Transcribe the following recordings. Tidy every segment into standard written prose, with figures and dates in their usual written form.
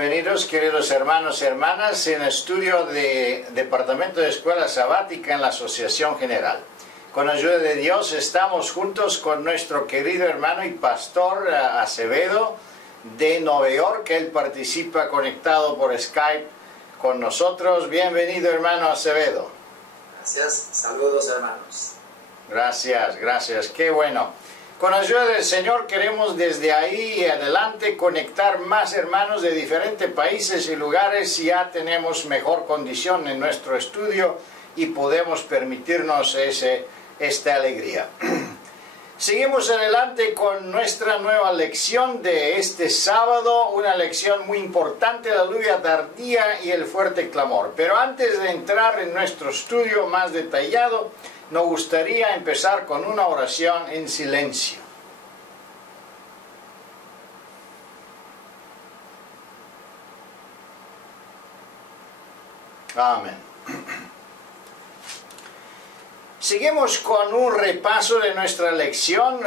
Bienvenidos, queridos hermanos y hermanas, en el estudio de Departamento de Escuela Sabática en la Asociación General. Con ayuda de Dios estamos juntos con nuestro querido hermano y pastor Acevedo de Nueva York. Él participa conectado por Skype con nosotros. Bienvenido, hermano Acevedo. Gracias, saludos hermanos. Gracias, qué bueno. Con ayuda del Señor queremos desde ahí adelante conectar más hermanos de diferentes países y lugares. Ya tenemos mejor condición en nuestro estudio y podemos permitirnos esta alegría. Seguimos adelante con nuestra nueva lección de este sábado, una lección muy importante, la lluvia tardía y el fuerte clamor. Pero antes de entrar en nuestro estudio más detallado, nos gustaría empezar con una oración en silencio. Amén. Seguimos con un repaso de nuestra lección.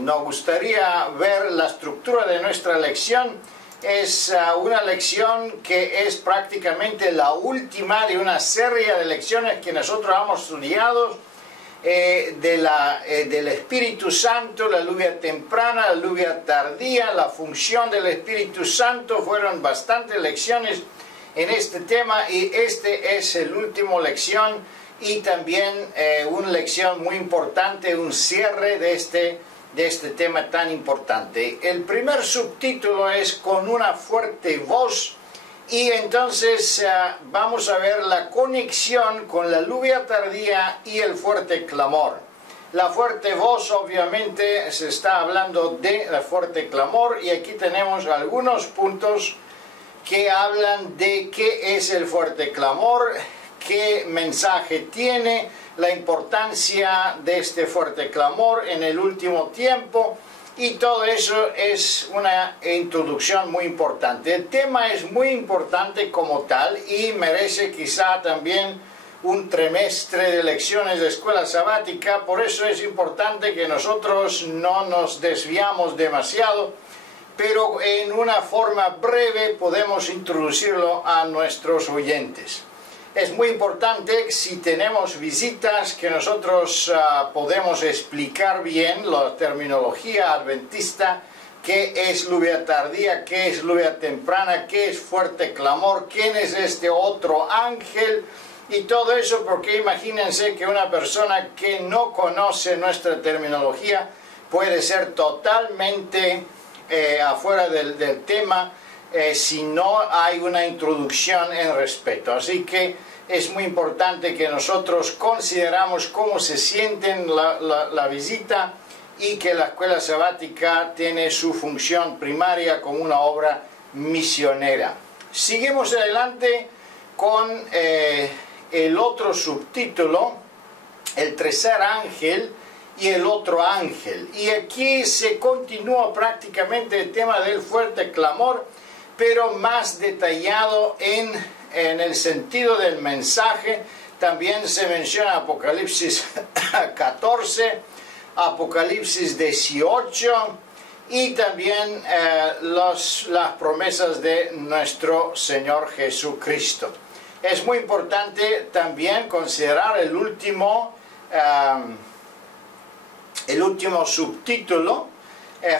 Nos gustaría ver la estructura de nuestra lección. Es una lección que es prácticamente la última de una serie de lecciones que nosotros hemos estudiado del Espíritu Santo, la lluvia temprana, la lluvia tardía, la función del Espíritu Santo. Fueron bastantes lecciones en este tema y este es el último lección y también una lección muy importante, un cierre de este tema tan importante. El primer subtítulo es con una fuerte voz y entonces vamos a ver la conexión con la lluvia tardía y el fuerte clamor. La fuerte voz obviamente se está hablando de la fuerte clamor y aquí tenemos algunos puntos que hablan de qué es el fuerte clamor, qué mensaje tiene, la importancia de este fuerte clamor en el último tiempo, y todo eso es una introducción muy importante. El tema es muy importante como tal y merece quizá también un trimestre de lecciones de escuela sabática. Por eso es importante que nosotros no nos desviamos demasiado, pero en una forma breve podemos introducirlo a nuestros oyentes. Es muy importante, si tenemos visitas, que nosotros podemos explicar bien la terminología adventista, qué es lluvia tardía, qué es lluvia temprana, qué es fuerte clamor, quién es este otro ángel, y todo eso, porque imagínense que una persona que no conoce nuestra terminología puede ser totalmente afuera del tema si no hay una introducción en respeto. Así que es muy importante que nosotros consideramos cómo se sienten la visita y que la escuela sabática tiene su función primaria como una obra misionera. Seguimos adelante con el otro subtítulo, el tercer ángel y el otro ángel. Y aquí se continúa prácticamente el tema del fuerte clamor, pero más detallado en el sentido del mensaje. También se menciona Apocalipsis 14, Apocalipsis 18 y también las promesas de nuestro Señor Jesucristo. Es muy importante también considerar el último subtítulo,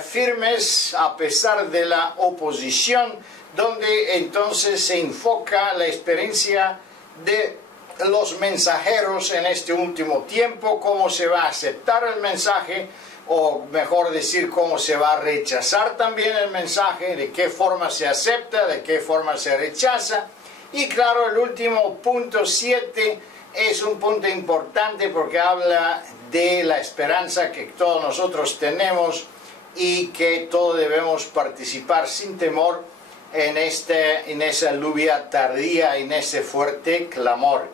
firmes a pesar de la oposición, donde entonces se enfoca la experiencia de los mensajeros en este último tiempo, cómo se va a aceptar el mensaje, o mejor decir, cómo se va a rechazar también el mensaje, de qué forma se acepta, de qué forma se rechaza. Y claro, el último punto 7 es un punto importante porque habla de la esperanza que todos nosotros tenemos y que todos debemos participar sin temor en esa lluvia tardía, en ese fuerte clamor.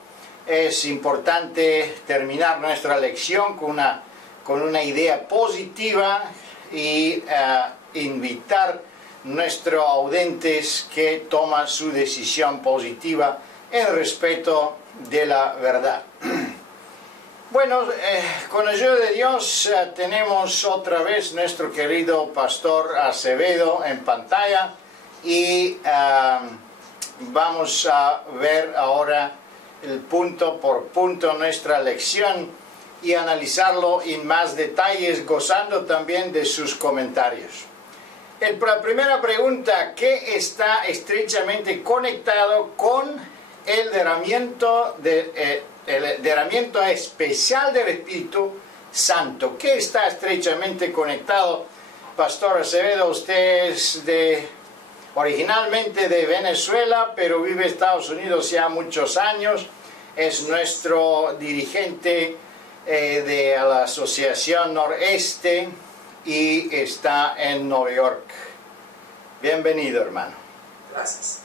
Es importante terminar nuestra lección con una idea positiva y invitar a nuestros audientes que tomen su decisión positiva en respeto de la verdad. Bueno, con ayuda de Dios tenemos otra vez nuestro querido pastor Acevedo en pantalla y vamos a ver ahora el punto por punto nuestra lección y analizarlo en más detalles, gozando también de sus comentarios. La primera pregunta: ¿qué está estrechamente conectado con el derramamiento especial del Espíritu Santo? ¿Qué está estrechamente conectado? Pastor Acevedo, usted es originalmente de Venezuela, pero vive en Estados Unidos ya muchos años. Es nuestro dirigente de la Asociación Noreste y está en Nueva York. Bienvenido, hermano. Gracias.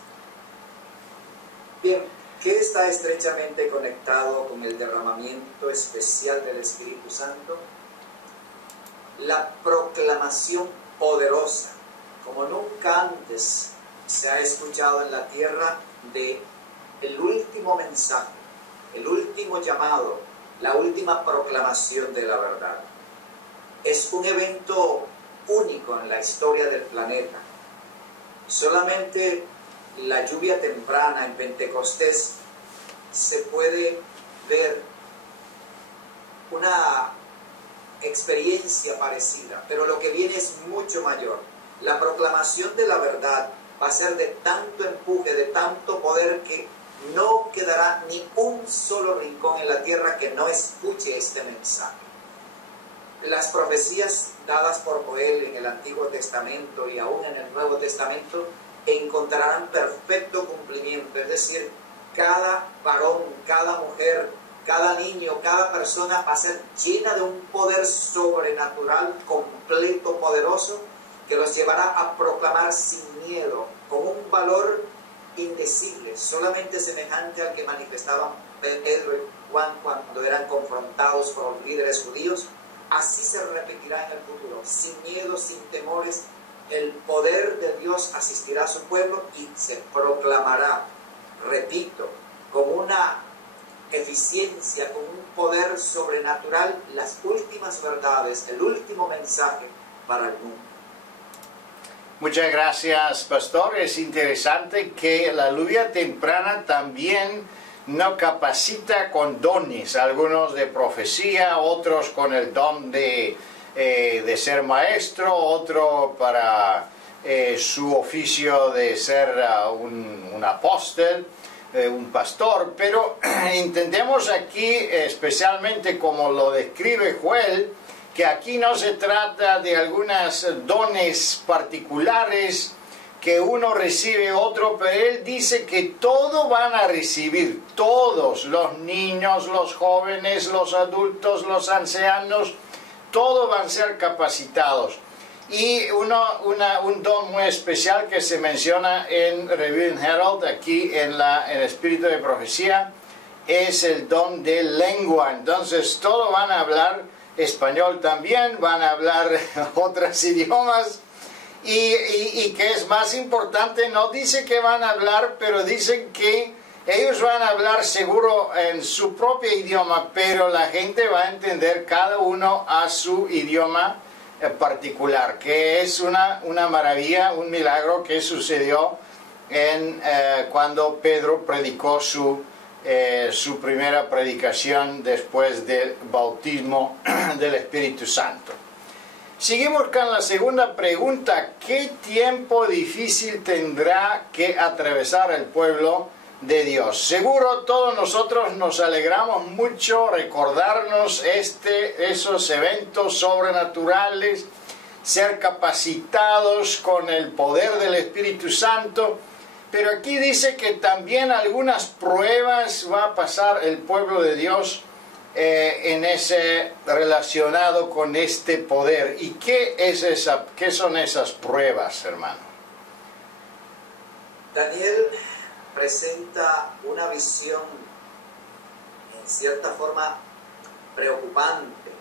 Bien, ¿qué está estrechamente conectado con el derramamiento especial del Espíritu Santo? La proclamación poderosa, como nunca antes se ha escuchado en la tierra, de el último mensaje, el último llamado, la última proclamación de la verdad. Es un evento único en la historia del planeta. Solamente la lluvia temprana en Pentecostés se puede ver una experiencia parecida, pero lo que viene es mucho mayor. La proclamación de la verdad va a ser de tanto empuje, de tanto poder, que no quedará ni un solo rincón en la tierra que no escuche este mensaje. Las profecías dadas por Joel en el Antiguo Testamento y aún en el Nuevo Testamento encontrarán perfecto cumplimiento, es decir, cada varón, cada mujer, cada niño, cada persona va a ser llena de un poder sobrenatural, completo, poderoso, que los llevará a proclamar sin miedo, con un valor indecible, solamente semejante al que manifestaban Pedro y Juan cuando eran confrontados por los líderes judíos. Así se repetirá en el futuro, sin miedo, sin temores. El poder de Dios asistirá a su pueblo y se proclamará, repito, con una eficiencia, con un poder sobrenatural, las últimas verdades, el último mensaje para el mundo. Muchas gracias, pastor. Es interesante que la lluvia temprana también nos capacita con dones, algunos de profecía, otros con el don de ser maestro, otro para su oficio de ser un apóstol, un pastor. Pero entendemos aquí, especialmente como lo describe Joel, que aquí no se trata de algunos dones particulares que uno recibe otro, pero él dice que todos van a recibir, todos, los niños, los jóvenes, los adultos, los ancianos, todos van a ser capacitados. Y un don muy especial que se menciona en Review and Herald, aquí en el Espíritu de Profecía, es el don de lengua. Entonces todos van a hablar español también, van a hablar otros idiomas. Y que es más importante, no dice que van a hablar, pero dicen que ellos van a hablar seguro en su propio idioma, pero la gente va a entender cada uno a su idioma particular, que es una maravilla, un milagro que sucedió cuando Pedro predicó su primera predicación después del bautismo del Espíritu Santo. Seguimos con la segunda pregunta: ¿qué tiempo difícil tendrá que atravesar el pueblo de Dios? Seguro todos nosotros nos alegramos mucho recordarnos esos eventos sobrenaturales, ser capacitados con el poder del Espíritu Santo, pero aquí dice que también algunas pruebas va a pasar el pueblo de Dios relacionado con este poder. ¿Y qué son esas pruebas, hermano? Daniel presenta una visión en cierta forma preocupante,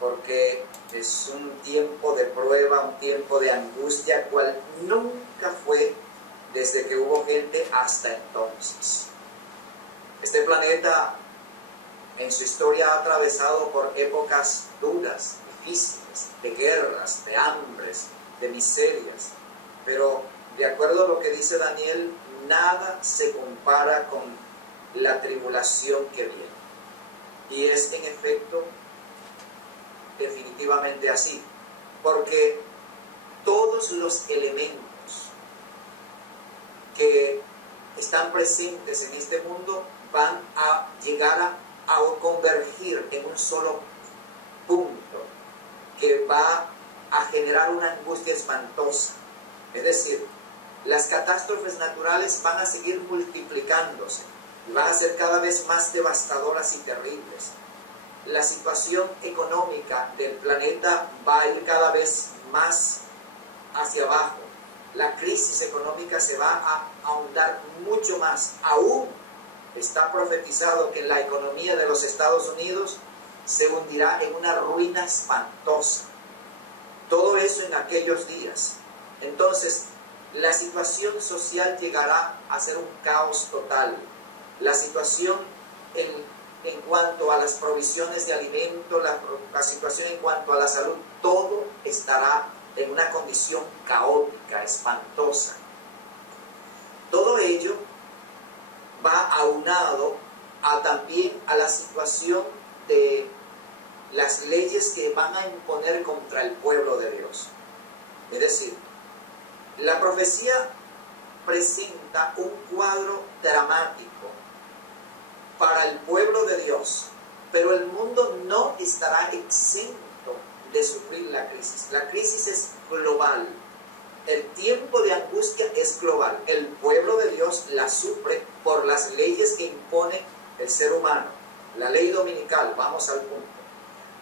porque es un tiempo de prueba, un tiempo de angustia, cual nunca fue desde que hubo gente hasta entonces. Este planeta en su historia ha atravesado por épocas duras, difíciles, de guerras, de hambres, de miserias, pero De acuerdo a lo que dice Daniel, nada se compara con la tribulación que viene. Y es en efecto definitivamente así, porque todos los elementos que están presentes en este mundo van a llegar a convergir en un solo punto que va a generar una angustia espantosa. Es decir, las catástrofes naturales van a seguir multiplicándose y van a ser cada vez más devastadoras y terribles. La situación económica del planeta va a ir cada vez más hacia abajo. La crisis económica se va a ahondar mucho más. Aún está profetizado que la economía de los Estados Unidos se hundirá en una ruina espantosa. Todo eso en aquellos días. Entonces, la situación social llegará a ser un caos total. La situación en cuanto a las provisiones de alimento, la situación en cuanto a la salud, todo estará en una condición caótica, espantosa. Todo ello va aunado también a la situación de las leyes que van a imponer contra el pueblo de Dios. Es decir, la profecía presenta un cuadro dramático para el pueblo de Dios, pero el mundo no estará exento de sufrir la crisis. La crisis es global. El tiempo de angustia es global. El pueblo de Dios la sufre por las leyes que impone el ser humano. La ley dominical, vamos al punto.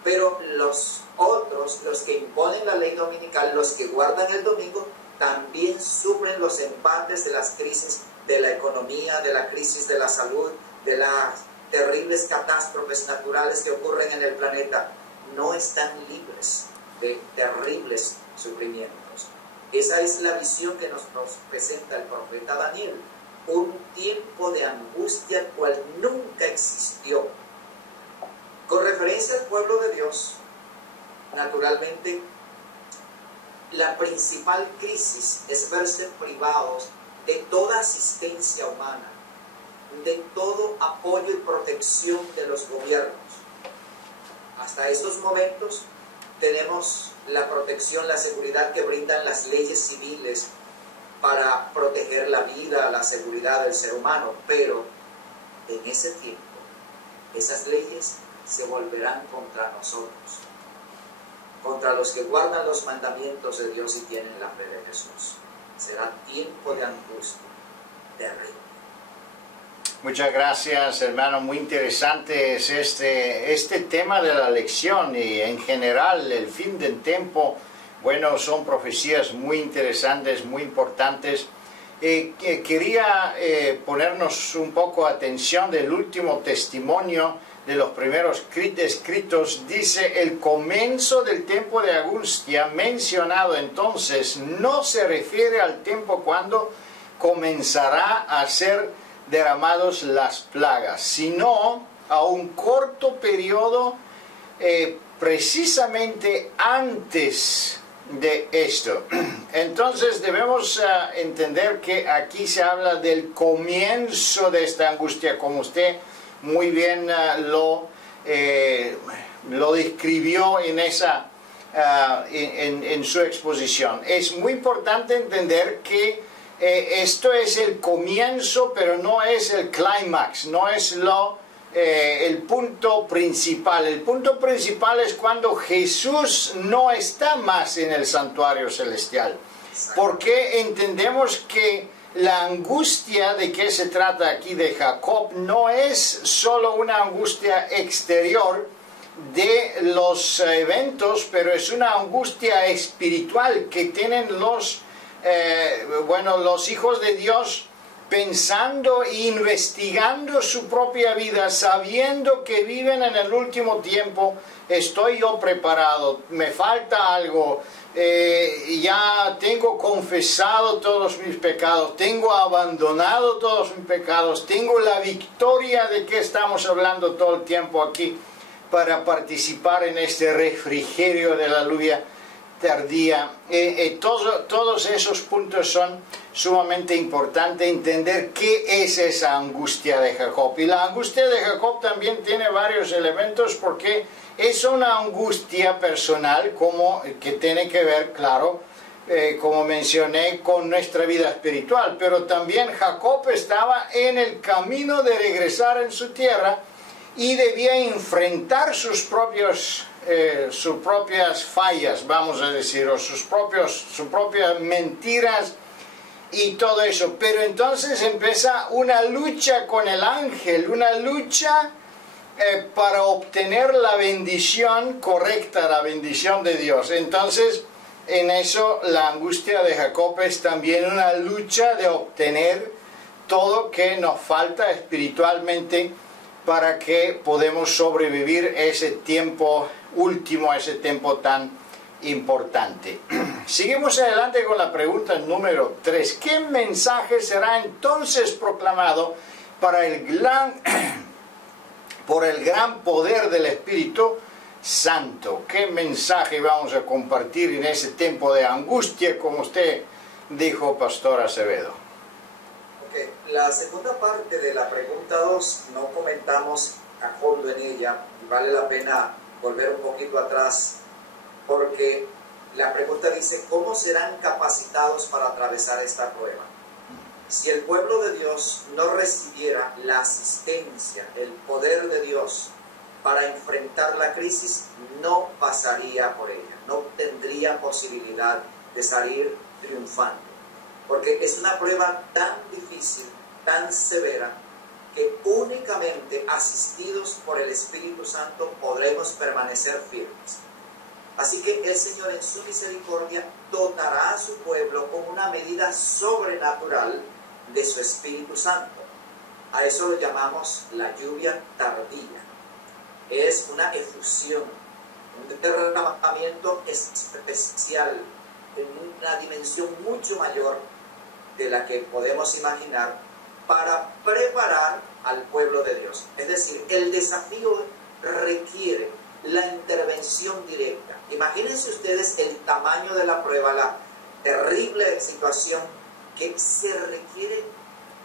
Pero los otros, los que imponen la ley dominical, los que guardan el domingo, también sufren los embates de las crisis de la economía, de la crisis de la salud, de las terribles catástrofes naturales que ocurren en el planeta. No están libres de terribles sufrimientos. Esa es la visión que nos presenta el profeta Daniel. Un tiempo de angustia el cual nunca existió. Con referencia al pueblo de Dios, naturalmente, la principal crisis es verse privados de toda asistencia humana, de todo apoyo y protección de los gobiernos. Hasta estos momentos tenemos la protección, la seguridad que brindan las leyes civiles para proteger la vida, la seguridad del ser humano, pero en ese tiempo esas leyes se volverán contra nosotros, contra los que guardan los mandamientos de Dios y tienen la fe de Jesús. Será tiempo de angustia terrible. Muchas gracias, hermano. Muy interesante es este tema de la lección y en general el fin del tiempo. Bueno, son profecías muy interesantes, muy importantes. Quería ponernos un poco atención del último testimonio de los primeros escritos. Dice: el comienzo del tiempo de angustia mencionado entonces no se refiere al tiempo cuando comenzará a ser derramados las plagas, sino a un corto periodo precisamente antes de esto. Entonces debemos entender que aquí se habla del comienzo de esta angustia, como usted muy bien lo describió en su exposición. Es muy importante entender que esto es el comienzo, pero no es el clímax, no es el punto principal. El punto principal es cuando Jesús no está más en el santuario celestial. Porque entendemos que la angustia de que se trata aquí de Jacob no es solo una angustia exterior de los eventos, pero es una angustia espiritual que tienen los hijos de Dios, pensando e investigando su propia vida, sabiendo que viven en el último tiempo. Estoy yo preparado, me falta algo, ya tengo confesado todos mis pecados, tengo abandonado todos mis pecados, tengo la victoria de que estamos hablando todo el tiempo aquí para participar en este refrigerio de la lluvia tardía. Todos esos puntos son sumamente importantes, entender qué es esa angustia de Jacob. Y la angustia de Jacob también tiene varios elementos porque es una angustia personal como que tiene que ver, claro, como mencioné, con nuestra vida espiritual. Pero también Jacob estaba en el camino de regresar en su tierra y debía enfrentar sus propias fallas, vamos a decir, o sus propias mentiras y todo eso. Pero entonces empieza una lucha con el ángel, una lucha para obtener la bendición correcta, la bendición de Dios. Entonces, en eso la angustia de Jacob es también una lucha de obtener todo que nos falta espiritualmente para que podamos sobrevivir ese tiempo último, ese tiempo tan importante. Seguimos adelante con la pregunta número 3. ¿Qué mensaje será entonces proclamado por el gran poder del Espíritu Santo? ¿Qué mensaje vamos a compartir en ese tiempo de angustia, como usted dijo, Pastor Acevedo? Okay. La segunda parte de la pregunta 2 no comentamos a fondo en ella y vale la pena volver un poquito atrás porque la pregunta dice: ¿cómo serán capacitados para atravesar esta prueba? Si el pueblo de Dios no recibiera la asistencia, el poder de Dios para enfrentar la crisis, no pasaría por ella, no tendría posibilidad de salir triunfante. Porque es una prueba tan difícil, tan severa, que únicamente asistidos por el Espíritu Santo podremos permanecer firmes. Así que el Señor en su misericordia dotará a su pueblo con una medida sobrenatural de su Espíritu Santo. A eso lo llamamos la lluvia tardía. Es una efusión, un derramamiento especial, en una dimensión mucho mayor de la que podemos imaginar, para preparar al pueblo de Dios. Es decir, el desafío requiere la intervención directa. Imagínense ustedes el tamaño de la prueba, la terrible situación, que se requiere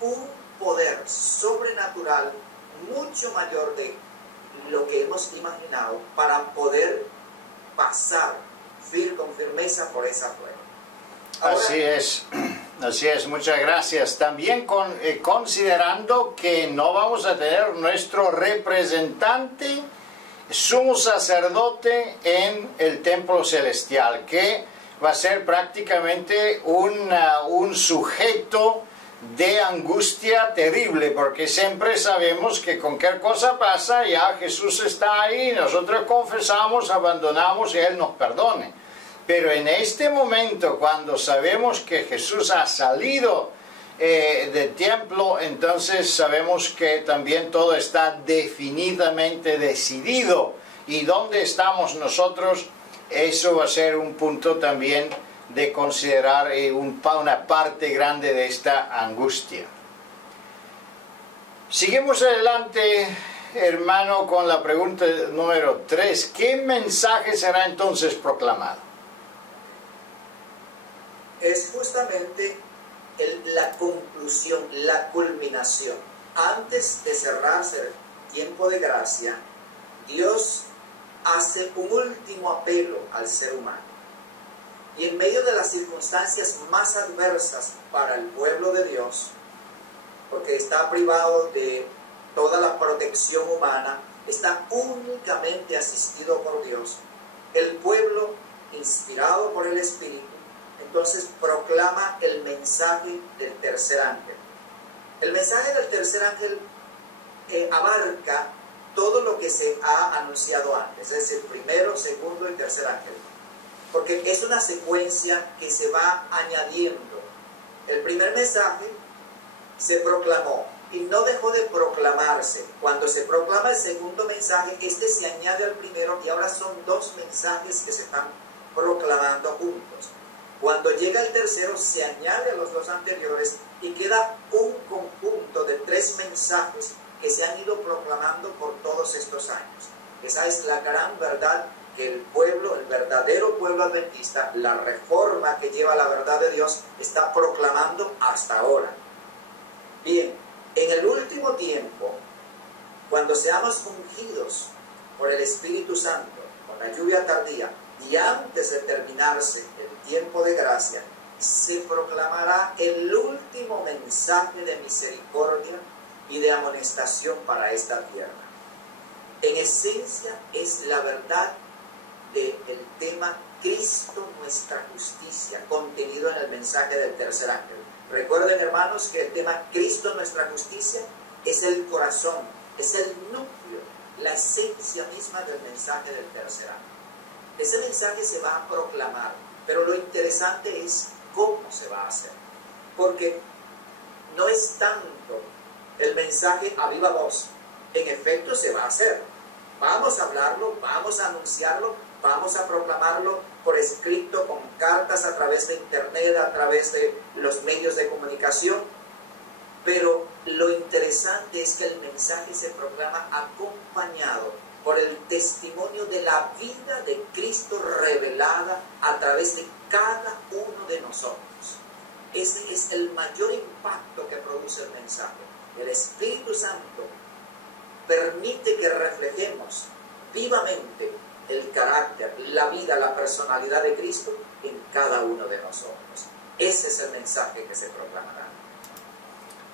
un poder sobrenatural mucho mayor de lo que hemos imaginado para poder pasar con firmeza por esa prueba. Ahora, así es, muchas gracias. También considerando que no vamos a tener nuestro representante, sumo sacerdote en el templo celestial, que va a ser prácticamente un sujeto de angustia terrible, porque siempre sabemos que cualquier cosa pasa, ya Jesús está ahí, nosotros confesamos, abandonamos y Él nos perdone. Pero en este momento, cuando sabemos que Jesús ha salido del templo, entonces sabemos que también todo está definidamente decidido. ¿Y dónde estamos nosotros? Eso va a ser un punto también de considerar una parte grande de esta angustia. Seguimos adelante, hermano, con la pregunta número 3. ¿Qué mensaje será entonces proclamado? Es justamente la conclusión, la culminación. Antes de cerrarse el tiempo de gracia, Dios hace un último apelo al ser humano. Y en medio de las circunstancias más adversas para el pueblo de Dios, porque está privado de toda la protección humana, está únicamente asistido por Dios, el pueblo, inspirado por el Espíritu, entonces proclama el mensaje del tercer ángel. El mensaje del tercer ángel abarca todo lo que se ha anunciado antes, es decir, primero, segundo y tercer ángel, porque es una secuencia que se va añadiendo. El primer mensaje se proclamó y no dejó de proclamarse. Cuando se proclama el segundo mensaje, este se añade al primero y ahora son dos mensajes que se están proclamando juntos. Cuando llega el tercero, se añade a los dos anteriores y queda un conjunto de 3 mensajes que se han ido proclamando por todos estos años. Esa es la gran verdad que el pueblo, el verdadero pueblo adventista, la reforma que lleva la verdad de Dios, está proclamando hasta ahora. Bien, en el último tiempo, cuando seamos ungidos por el Espíritu Santo, con la lluvia tardía, y antes de terminarse el tiempo de gracia, se proclamará el último mensaje de misericordia y de amonestación para esta tierra. En esencia es la verdad del tema Cristo nuestra justicia, contenido en el mensaje del tercer ángel. Recuerden, hermanos, que el tema Cristo nuestra justicia es el corazón, es el núcleo, la esencia misma del mensaje del tercer ángel. Ese mensaje se va a proclamar, pero lo interesante es cómo se va a hacer. Porque no es tanto el mensaje a viva voz. En efecto, se va a hacer. Vamos a hablarlo, vamos a anunciarlo, vamos a proclamarlo por escrito, con cartas, a través de internet, a través de los medios de comunicación. Pero lo interesante es que el mensaje se proclama acompañado por el testimonio de la vida de Cristo revelada a través de cada uno de nosotros. Ese es el mayor impacto que produce el mensaje. El Espíritu Santo permite que reflejemos vivamente el carácter, la vida, la personalidad de Cristo en cada uno de nosotros. Ese es el mensaje que se proclamará.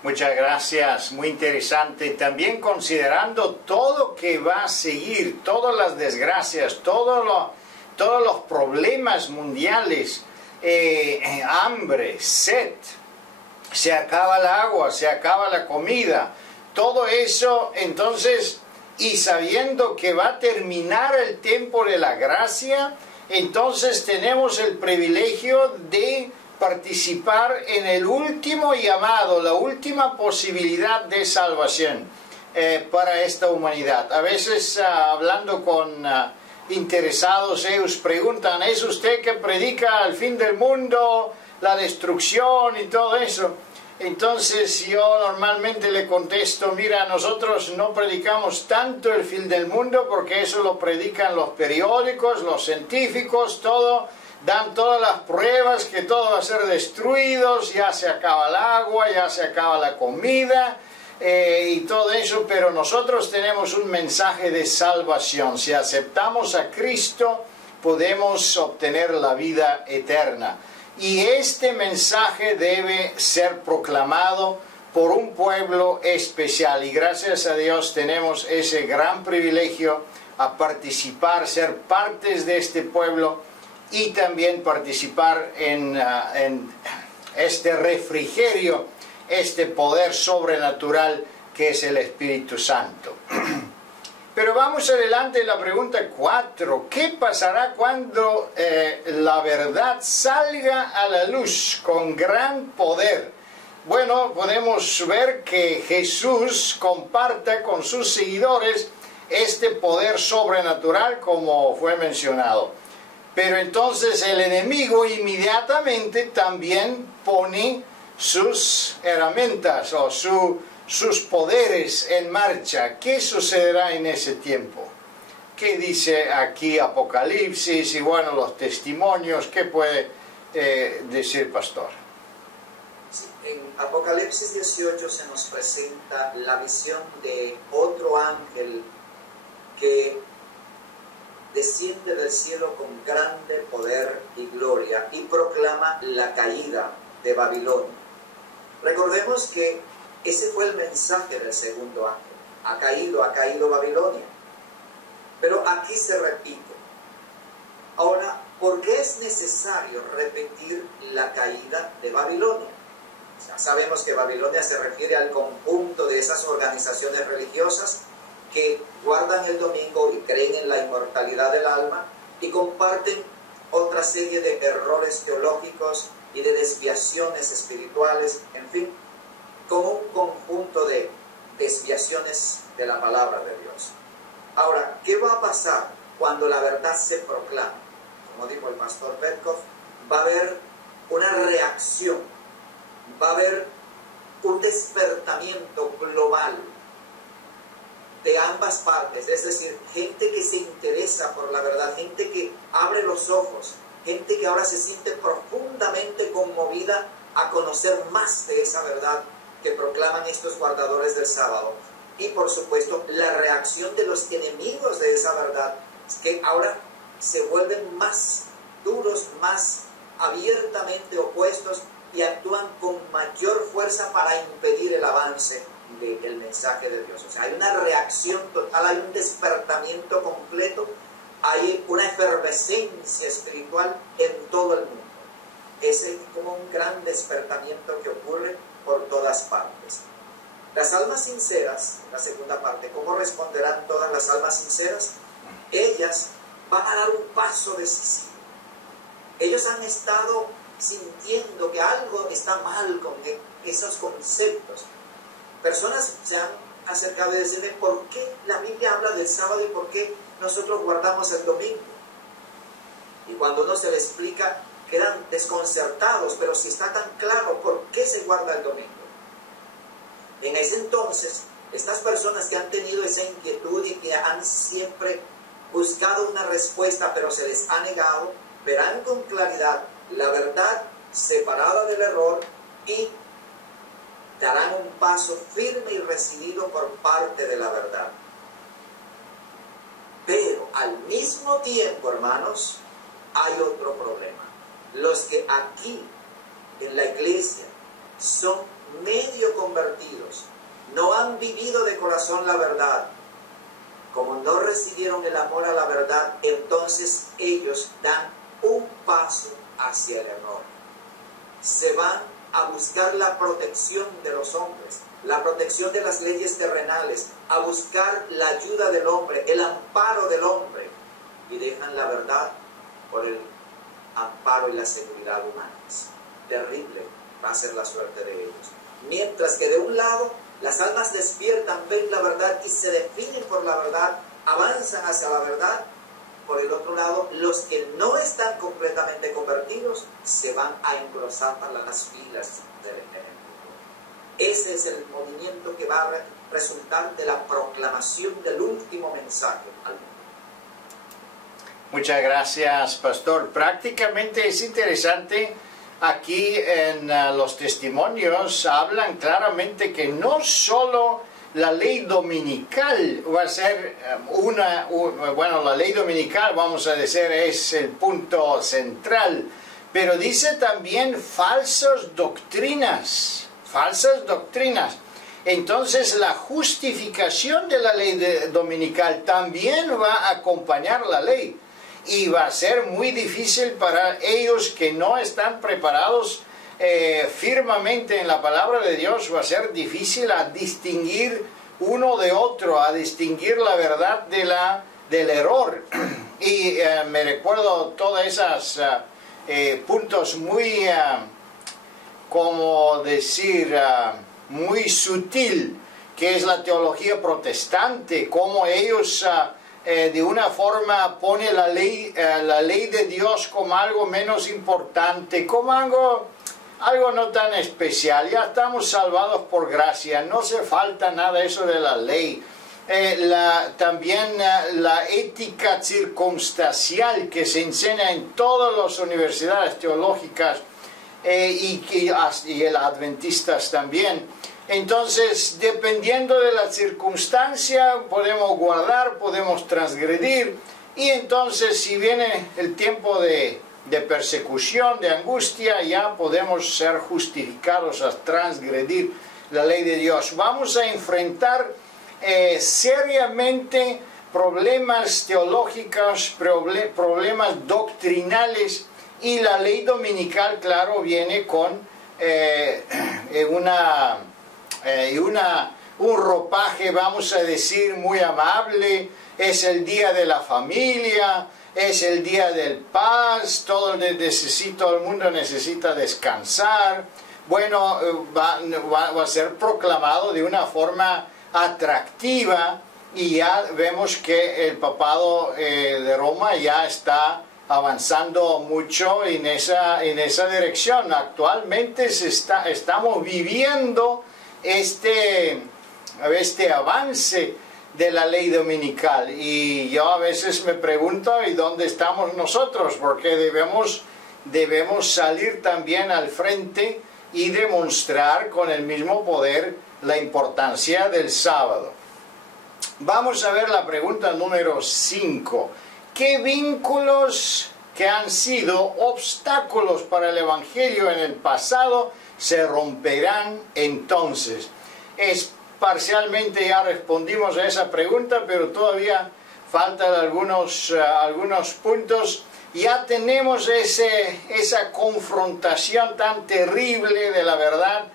Muchas gracias, muy interesante. También considerando todo que va a seguir, todas las desgracias, todos los problemas mundiales, hambre, sed, se acaba el agua, se acaba la comida, todo eso, entonces, y sabiendo que va a terminar el tiempo de la gracia, entonces tenemos el privilegio de participar en el último llamado, la última posibilidad de salvación para esta humanidad. A veces hablando con interesados, ellos preguntan, ¿es usted que predica el fin del mundo, la destrucción y todo eso? Entonces yo normalmente le contesto, mira, nosotros no predicamos tanto el fin del mundo porque eso lo predican los periódicos, los científicos, todo. Dan todas las pruebas que todo va a ser destruido, ya se acaba el agua, ya se acaba la comida y todo eso, pero nosotros tenemos un mensaje de salvación. Si aceptamos a Cristo, podemos obtener la vida eterna. Y este mensaje debe ser proclamado por un pueblo especial. Y gracias a Dios tenemos ese gran privilegio a participar, ser partes de este pueblo, y también participar en este refrigerio, este poder sobrenatural que es el Espíritu Santo. Pero vamos adelante en la pregunta 4. ¿Qué pasará cuando la verdad salga a la luz con gran poder? Bueno, podemos ver que Jesús comparta con sus seguidores este poder sobrenatural como fue mencionado. Pero entonces el enemigo inmediatamente también pone sus herramientas o sus poderes en marcha. ¿Qué sucederá en ese tiempo? ¿Qué dice aquí Apocalipsis y bueno, los testimonios? ¿Qué puede decir, pastor? Sí, en Apocalipsis 18 se nos presenta la visión de otro ángel que desciende del cielo con grande poder y gloria y proclama la caída de Babilonia. Recordemos que ese fue el mensaje del segundo ángel. Ha caído Babilonia. Pero aquí se repite. Ahora, ¿por qué es necesario repetir la caída de Babilonia? Ya sabemos que Babilonia se refiere al conjunto de esas organizaciones religiosas que guardan el domingo y creen en la inmortalidad del alma y comparten otra serie de errores teológicos y de desviaciones espirituales, en fin, como un conjunto de desviaciones de la palabra de Dios. Ahora, ¿qué va a pasar cuando la verdad se proclama? Como dijo el pastor Berkov, va a haber una reacción, va a haber un despertamiento global. de ambas partes, es decir, gente que se interesa por la verdad, gente que abre los ojos, gente que ahora se siente profundamente conmovida a conocer más de esa verdad que proclaman estos guardadores del sábado. Y por supuesto, la reacción de los enemigos de esa verdad, que ahora se vuelven más duros, más abiertamente opuestos y actúan con mayor fuerza para impedir el avance del mensaje de Dios. O sea, hay una reacción total, hay un despertamiento completo, hay una efervescencia espiritual en todo el mundo. Ese es como un gran despertamiento que ocurre por todas partes. Las almas sinceras, la segunda parte, ¿cómo responderán todas las almas sinceras? Ellas van a dar un paso decisivo. Ellos han estado sintiendo que algo está mal con esos conceptos. Personas se han acercado y decirle, ¿por qué la Biblia habla del sábado y por qué nosotros guardamos el domingo? Y cuando uno se le explica, quedan desconcertados, pero si está tan claro, ¿por qué se guarda el domingo? En ese entonces, estas personas que han tenido esa inquietud y que han siempre buscado una respuesta, pero se les ha negado, verán con claridad la verdad separada del error y darán un paso firme y decidido por parte de la verdad. Pero al mismo tiempo, hermanos, hay otro problema. Los que aquí en la iglesia son medio convertidos, no han vivido de corazón la verdad, como no recibieron el amor a la verdad, entonces ellos dan un paso hacia el error. Se van a buscar la protección de los hombres, la protección de las leyes terrenales, a buscar la ayuda del hombre, el amparo del hombre, y dejan la verdad por el amparo y la seguridad humanas. Terrible va a ser la suerte de ellos. Mientras que de un lado las almas despiertan, ven la verdad y se definen por la verdad, avanzan hacia la verdad. Por el otro lado, los que no están completamente convertidos se van a engrosar para las filas del enemigo. Ese es el movimiento que va a resultar de la proclamación del último mensaje al mundo. Muchas gracias, pastor. Prácticamente es interesante. Aquí en los testimonios hablan claramente que no solo la ley dominical va a ser bueno, la ley dominical, vamos a decir, es el punto central, pero dice también falsas doctrinas. Entonces la justificación de la ley dominical también va a acompañar la ley. Y va a ser muy difícil para ellos que no están preparados firmemente en la palabra de Dios. Va a ser difícil a distinguir uno de otro, a distinguir la verdad del error. Y me recuerdo todos esos puntos muy, como decir, muy sutil, que es la teología protestante, cómo ellos de una forma pone la ley de Dios como algo menos importante, como algo no tan especial. Ya estamos salvados por gracia, no hace falta nada eso de la ley. También la ética circunstancial que se enseña en todas las universidades teológicas y el adventistas también. Entonces, dependiendo de la circunstancia, podemos guardar, podemos transgredir, y entonces si viene el tiempo de persecución, de angustia, ya podemos ser justificados a transgredir la ley de Dios. Vamos a enfrentar seriamente problemas teológicos, problemas doctrinales, y la ley dominical, claro, viene con un ropaje, vamos a decir, muy amable. Es el día de la familia, es el día del paz, todo el mundo necesita descansar. Bueno, va a ser proclamado de una forma atractiva, y ya vemos que el papado de Roma ya está avanzando mucho en esa dirección. Actualmente estamos viviendo este avance de la ley dominical. Y yo a veces me pregunto, ¿y dónde estamos nosotros? Porque debemos salir también al frente y demostrar con el mismo poder la importancia del sábado. Vamos a ver la pregunta número 5. ¿Qué vínculos que han sido obstáculos para el Evangelio en el pasado se romperán entonces? Parcialmente ya respondimos a esa pregunta, pero todavía faltan algunos puntos. Ya tenemos esa confrontación tan terrible de la verdad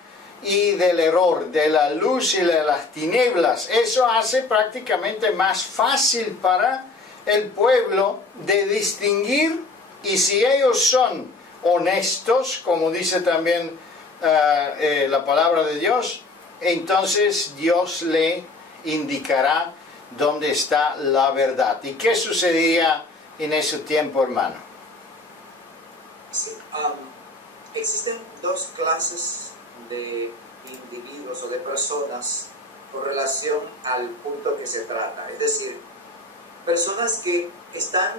y del error, de la luz y de las tinieblas. Eso hace prácticamente más fácil para el pueblo de distinguir, y si ellos son honestos, como dice también la palabra de Dios, entonces Dios le indicará dónde está la verdad. ¿Y qué sucedería en ese tiempo, hermano? Sí, existen dos clases de individuos o de personas con relación al punto que se trata. Es decir, personas que están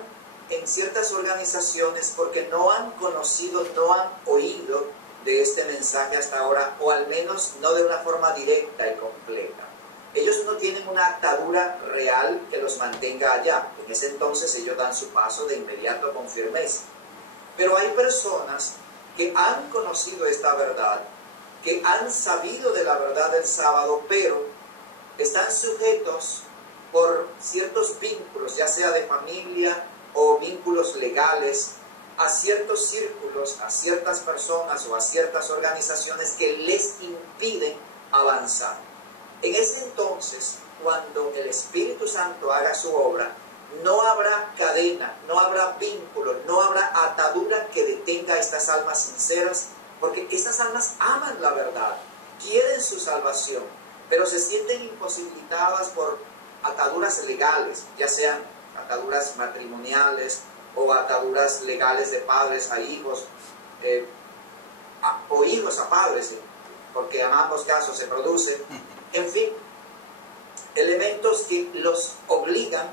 en ciertas organizaciones porque no han conocido, no han oído de este mensaje hasta ahora, o al menos no de una forma directa y completa. Ellos no tienen una atadura real que los mantenga allá. En ese entonces ellos dan su paso de inmediato con firmeza. Pero hay personas que han conocido esta verdad, que han sabido de la verdad del sábado, pero están sujetos por ciertos vínculos, ya sea de familia o vínculos legales, a ciertos círculos, a ciertas personas o a ciertas organizaciones que les impiden avanzar. En ese entonces, cuando el Espíritu Santo haga su obra, no habrá cadena, no habrá vínculo, no habrá atadura que detenga a estas almas sinceras, porque estas almas aman la verdad, quieren su salvación, pero se sienten imposibilitadas por ataduras legales, ya sean ataduras matrimoniales o ataduras legales de padres a hijos, o hijos a padres, porque en ambos casos se producen. En fin, elementos que los obligan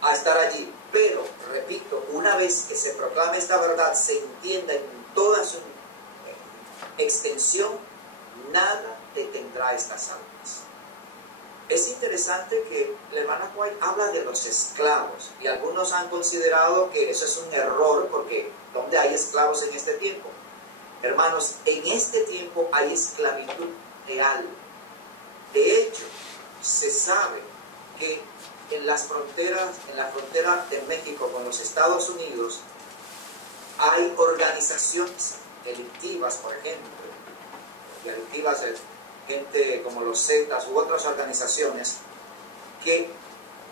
a estar allí. Pero, repito, una vez que se proclame esta verdad, se entienda en toda su extensión, nada detendrá a estas almas. Es interesante que la hermana White habla de los esclavos, y algunos han considerado que eso es un error, porque ¿dónde hay esclavos en este tiempo? Hermanos, en este tiempo hay esclavitud real. De hecho, se sabe que en la frontera de México con los Estados Unidos, hay organizaciones delictivas, por ejemplo, delictivas de gente como los Zetas u otras organizaciones, que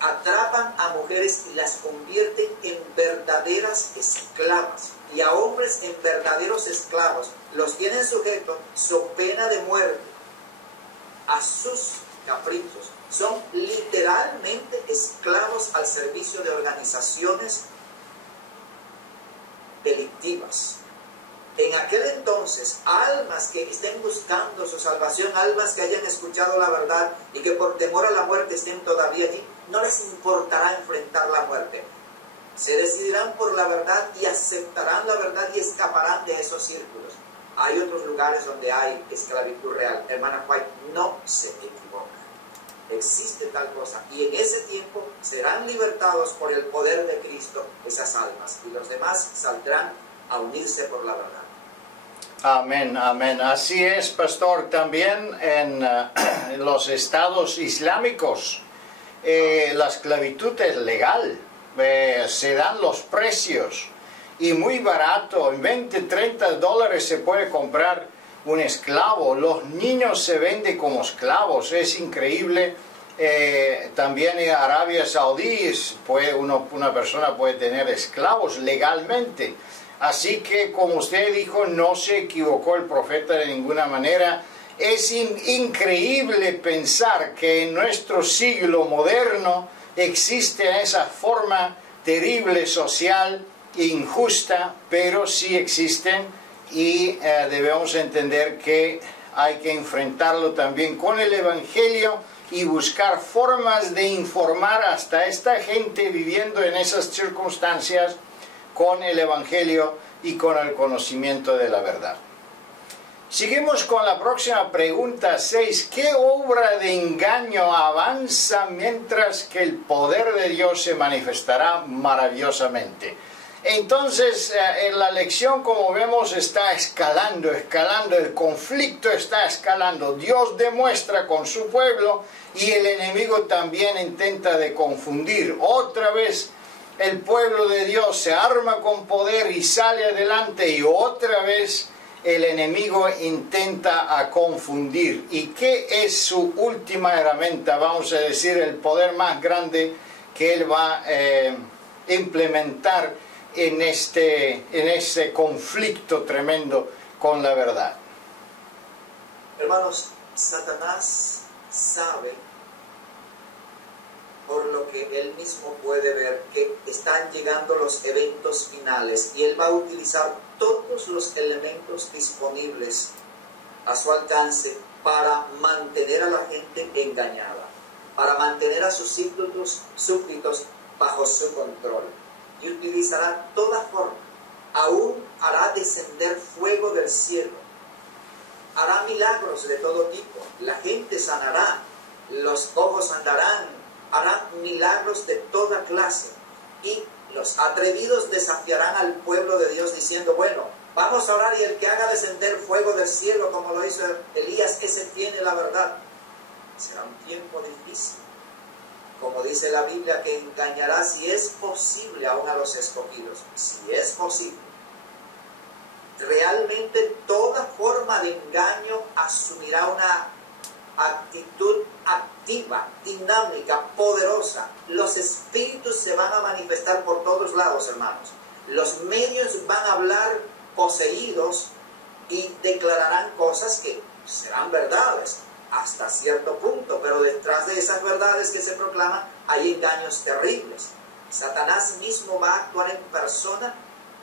atrapan a mujeres y las convierten en verdaderas esclavas, y a hombres en verdaderos esclavos, los tienen sujetos so pena de muerte a sus caprichos. Son literalmente esclavos al servicio de organizaciones delictivas. En aquel entonces, almas que estén buscando su salvación, almas que hayan escuchado la verdad y que por temor a la muerte estén todavía allí, no les importará enfrentar la muerte. Se decidirán por la verdad y aceptarán la verdad y escaparán de esos círculos. Hay otros lugares donde hay esclavitud real. Hermana White no se equivoca. Existe tal cosa. Y en ese tiempo serán libertados por el poder de Cristo esas almas. Y los demás saldrán a unirse por la verdad. Amén, amén. Así es, pastor. También en los estados islámicos la esclavitud es legal. Se dan los precios y muy barato. En 20, 30 dólares se puede comprar un esclavo. Los niños se venden como esclavos. Es increíble. También en Arabia Saudí una persona puede tener esclavos legalmente. Así que, como usted dijo, no se equivocó el profeta de ninguna manera. Es increíble pensar que en nuestro siglo moderno existe esa forma terrible social e injusta, pero sí existen, y debemos entender que hay que enfrentarlo también con el Evangelio y buscar formas de informar hasta esta gente viviendo en esas circunstancias con el Evangelio y con el conocimiento de la verdad. Seguimos con la próxima pregunta 6. ¿Qué obra de engaño avanza mientras que el poder de Dios se manifestará maravillosamente? Entonces, en la lección, como vemos, está escalando, el conflicto está escalando. Dios demuestra con su pueblo y el enemigo también intenta de confundir. Otra vez el pueblo de Dios se arma con poder y sale adelante, y otra vez el enemigo intenta a confundir. ¿Y qué es su última herramienta? Vamos a decir, el poder más grande que él va a implementar en este conflicto tremendo con la verdad. Hermanos, Satanás sabe, por lo que él mismo puede ver, que están llegando los eventos finales, y él va a utilizar todos los elementos disponibles a su alcance para mantener a la gente engañada, para mantener a sus súbditos bajo su control. Y utilizará toda forma, aún hará descender fuego del cielo, hará milagros de todo tipo, la gente sanará, los cojos andarán, hará milagros de toda clase, y los atrevidos desafiarán al pueblo de Dios diciendo, bueno, vamos a orar, y el que haga descender fuego del cielo como lo hizo Elías, ese tiene la verdad. Será un tiempo difícil, como dice la Biblia, que engañará, si es posible, aún a los escogidos. Si es posible. Realmente toda forma de engaño asumirá una actitud activa, dinámica, poderosa. Los espíritus se van a manifestar por todos lados, hermanos. Los medios van a hablar poseídos y declararán cosas que serán verdades hasta cierto punto, pero detrás de esas verdades que se proclaman hay engaños terribles. Satanás mismo va a actuar en persona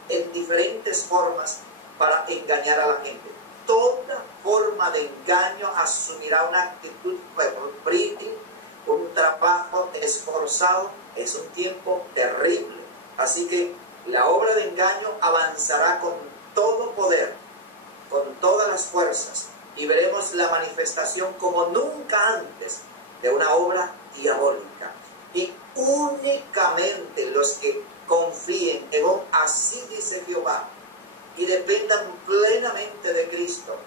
en diferentes formas para engañar a la gente. Toda forma de engaño asumirá una actitud febril, un trabajo esforzado. Es un tiempo terrible. Así que la obra de engaño avanzará con todo poder, con todas las fuerzas, y veremos la manifestación como nunca antes de una obra diabólica. Y únicamente los que confíen en así dice Jehová, y dependan plenamente de Cristo,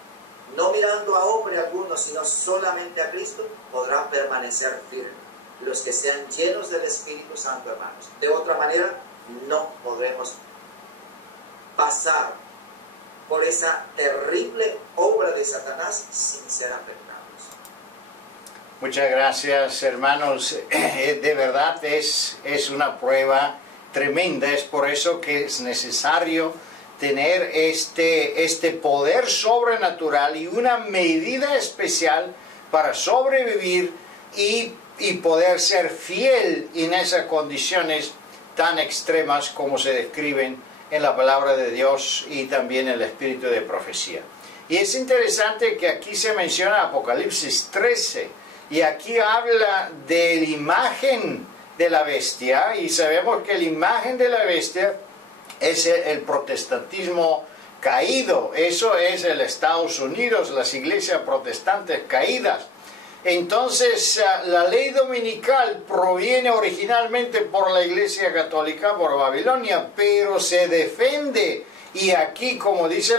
no mirando a hombre alguno, sino solamente a Cristo, podrán permanecer firmes. Los que sean llenos del Espíritu Santo, hermanos. De otra manera, no podremos pasar por esa terrible obra de Satanás sin ser afectados. Muchas gracias, hermanos. De verdad es una prueba tremenda. Es por eso que es necesario tener este poder sobrenatural y una medida especial para sobrevivir y poder ser fiel en esas condiciones tan extremas como se describen en la palabra de Dios y también el espíritu de profecía. Y es interesante que aquí se menciona Apocalipsis 13, y aquí habla de la imagen de la bestia, y sabemos que la imagen de la bestia es el protestantismo caído. Eso es el Estados Unidos, las iglesias protestantes caídas. Entonces, la ley dominical proviene originalmente por la Iglesia Católica, por Babilonia, pero se defiende, y aquí, como dice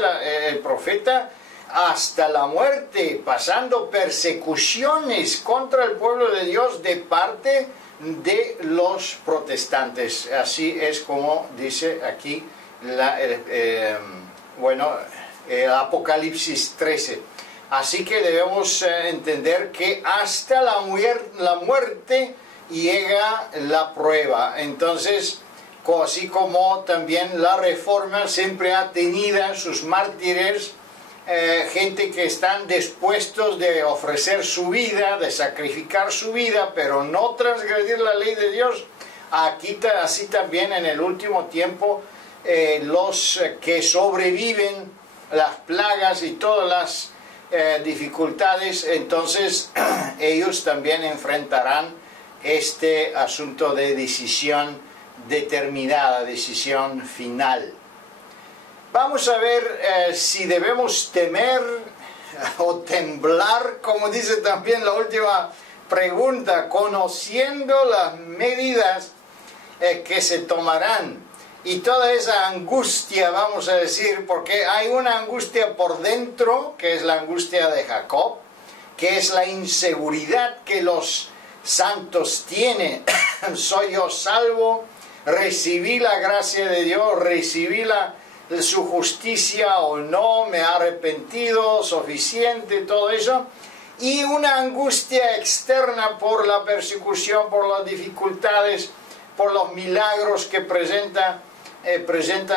el profeta, hasta la muerte, pasando persecuciones contra el pueblo de Dios de parte de los protestantes. Así es como dice aquí Apocalipsis 13. Así que debemos entender que hasta la muerte llega la prueba. Entonces, así como también la Reforma siempre ha tenido sus mártires, gente que están dispuestos de ofrecer su vida, de sacrificar su vida, pero no transgredir la ley de Dios. Aquí, así también en el último tiempo, los que sobreviven las plagas y todas las dificultades, entonces ellos también enfrentarán este asunto de decisión determinada, decisión final. Vamos a ver si debemos temer o temblar, como dice también la última pregunta, conociendo las medidas que se tomarán y toda esa angustia, vamos a decir, porque hay una angustia por dentro, que es la angustia de Jacob, que es la inseguridad que los santos tienen. ¿Soy yo salvo? ¿Recibí la gracia de Dios? ¿Recibí su justicia o no? ¿Me ha arrepentido? ¿Suficiente? Todo eso. Y una angustia externa por la persecución, por las dificultades, por los milagros que presentan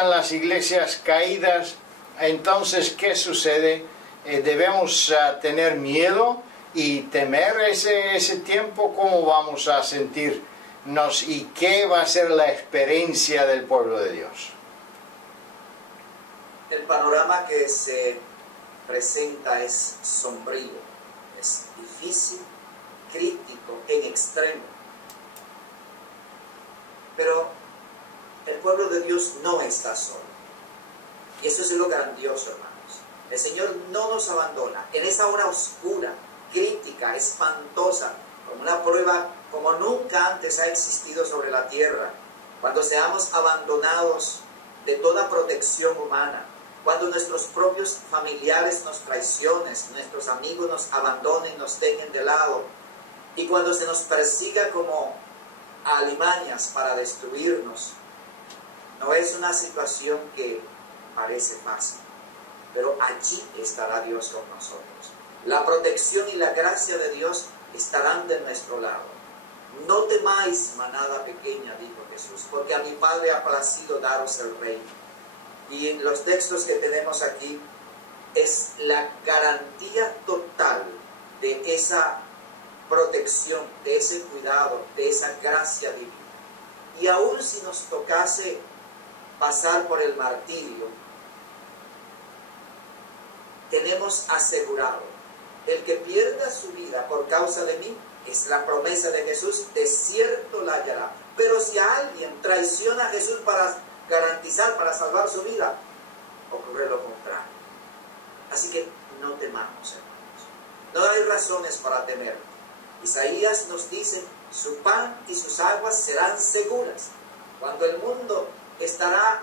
las iglesias caídas. Entonces, ¿qué sucede? Debemos tener miedo y temer ese tiempo. ¿Cómo vamos a sentirnos y qué va a ser la experiencia del pueblo de Dios? El panorama que se presenta es sombrío, es difícil, crítico, en extremo. Pero el pueblo de Dios no está solo. Y eso es lo grandioso, hermanos. El Señor no nos abandona en esa hora oscura, crítica, espantosa, como una prueba como nunca antes ha existido sobre la tierra. Cuando seamos abandonados de toda protección humana, cuando nuestros propios familiares nos traicionen, nuestros amigos nos abandonen, nos dejen de lado, y cuando se nos persiga como alimañas para destruirnos. No es una situación que parece fácil, pero allí estará Dios con nosotros. La protección y la gracia de Dios estarán de nuestro lado. No temáis, manada pequeña, dijo Jesús, porque a mi Padre ha placido daros el reino. Y en los textos que tenemos aquí es la garantía total de esa protección, de ese cuidado, de esa gracia divina. Y aún si nos tocase pasar por el martirio, tenemos asegurado, el que pierda su vida por causa de mí, es la promesa de Jesús, de cierto la hallará. Pero si alguien traiciona a Jesús para garantizar, para salvar su vida, ocurre lo contrario. Así que no temamos, hermanos. No hay razones para temer. Isaías nos dice, su pan y sus aguas serán seguras. Cuando el mundo estará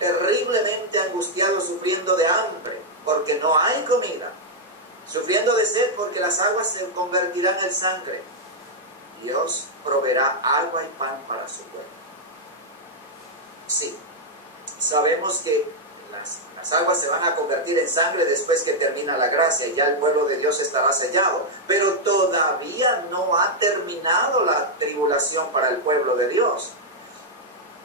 terriblemente angustiado, sufriendo de hambre, porque no hay comida, sufriendo de sed, porque las aguas se convertirán en sangre, Dios proveerá agua y pan para su pueblo. Sí, sabemos que las aguas se van a convertir en sangre después que termina la gracia y ya el pueblo de Dios estará sellado. Pero todavía no ha terminado la tribulación para el pueblo de Dios.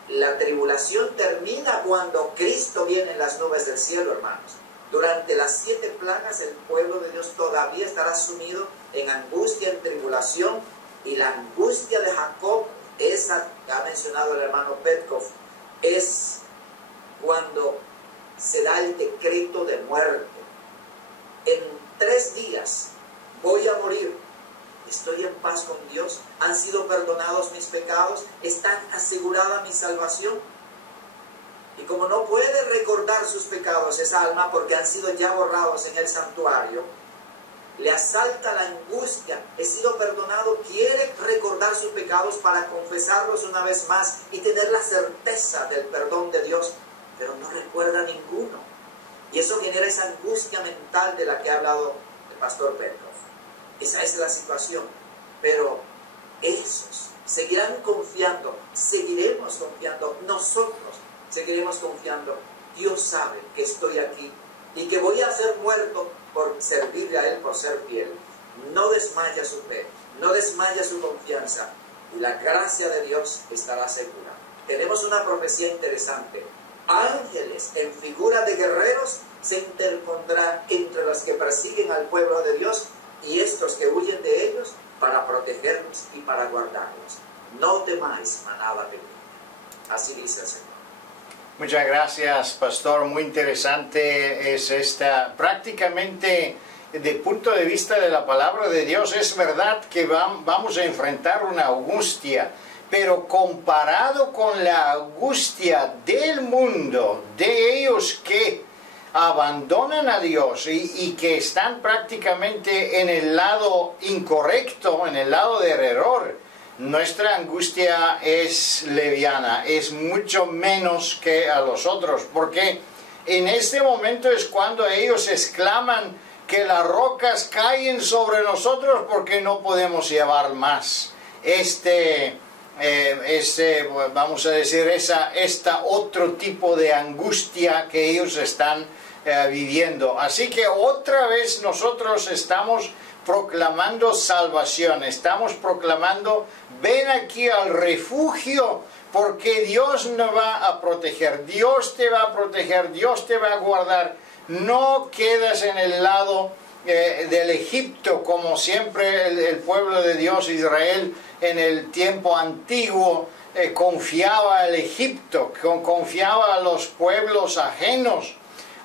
La tribulación termina cuando Cristo viene en las nubes del cielo, hermanos. Durante las 7 plagas el pueblo de Dios todavía estará sumido en angustia, en tribulación. Y la angustia de Jacob, esa que ha mencionado el hermano Petkov, es cuando se da el decreto de muerte. En 3 días voy a morir. Estoy en paz con Dios. Han sido perdonados mis pecados. Están asegurada mi salvación. Y como no puede recordar sus pecados esa alma porque han sido ya borrados en el santuario, le asalta la angustia. He sido perdonado. Quiere recordar sus pecados para confesarlos una vez más y tener la certeza del perdón de Dios, pero no recuerda ninguno. Y eso genera esa angustia mental de la que ha hablado el pastor Petkov. Esa es la situación. Pero esos seguirán confiando, seguiremos confiando, nosotros seguiremos confiando. Dios sabe que estoy aquí y que voy a ser muerto por servirle a Él, por ser fiel. No desmaya su fe, no desmaya su confianza, y la gracia de Dios estará segura. Tenemos una profecía interesante. Ángeles en figura de guerreros se interpondrán entre los que persiguen al pueblo de Dios y estos que huyen de ellos para protegerlos y para guardarlos. No temáis, manada pequeña. Así dice el Señor. Muchas gracias, pastor. Muy interesante es esta prácticamente de punto de vista de la palabra de Dios, es verdad que vamos a enfrentar una angustia, pero comparado con la angustia del mundo, de ellos que abandonan a Dios y que están prácticamente en el lado incorrecto, en el lado del error, nuestra angustia es leviana, es mucho menos que a los otros, porque en este momento es cuando ellos exclaman que las rocas caen sobre nosotros porque no podemos llevar más. Vamos a decir, esta otro tipo de angustia que ellos están viviendo. Así que otra vez nosotros estamos proclamando salvación, estamos proclamando, ven aquí al refugio, porque Dios nos va a proteger, Dios te va a proteger, Dios te va a guardar. No quedas en el lado del Egipto, como siempre el pueblo de Dios, Israel, en el tiempo antiguo, confiaba al Egipto, confiaba a los pueblos ajenos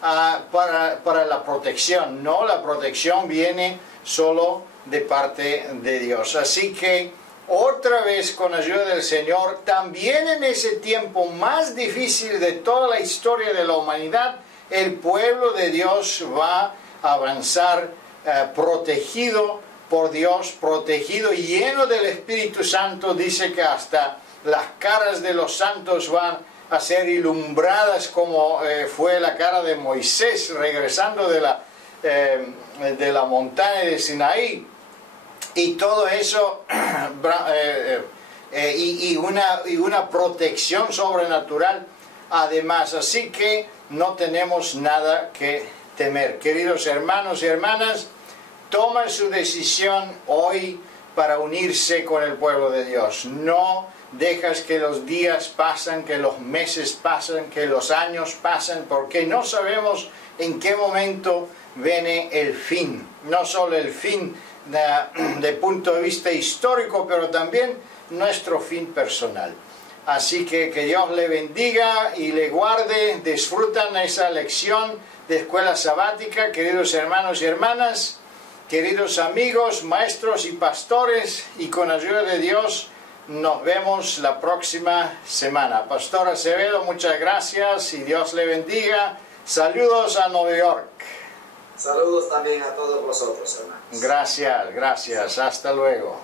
para la protección. No, la protección viene solo de parte de Dios. Así que otra vez, con ayuda del Señor, también en ese tiempo más difícil de toda la historia de la humanidad, el pueblo de Dios va a avanzar protegido por Dios, protegido y lleno del Espíritu Santo. Dice que hasta las caras de los santos van a ser ilumbradas, como fue la cara de Moisés regresando de la montaña de Sinaí. Y todo eso y una protección sobrenatural además. Así que no tenemos nada que temer. Queridos hermanos y hermanas, tomen su decisión hoy para unirse con el pueblo de Dios. No dejas que los días pasen, que los meses pasen, que los años pasen, porque no sabemos en qué momento viene el fin. No solo el fin de punto de vista histórico, pero también nuestro fin personal. Así que Dios le bendiga y le guarde. Disfrutan esa lección de escuela sabática, queridos hermanos y hermanas, queridos amigos, maestros y pastores, y con ayuda de Dios nos vemos la próxima semana. Pastor Acevedo, muchas gracias y Dios le bendiga. Saludos a Nueva York. Saludos también a todos vosotros, hermanos. Gracias, gracias. Hasta luego.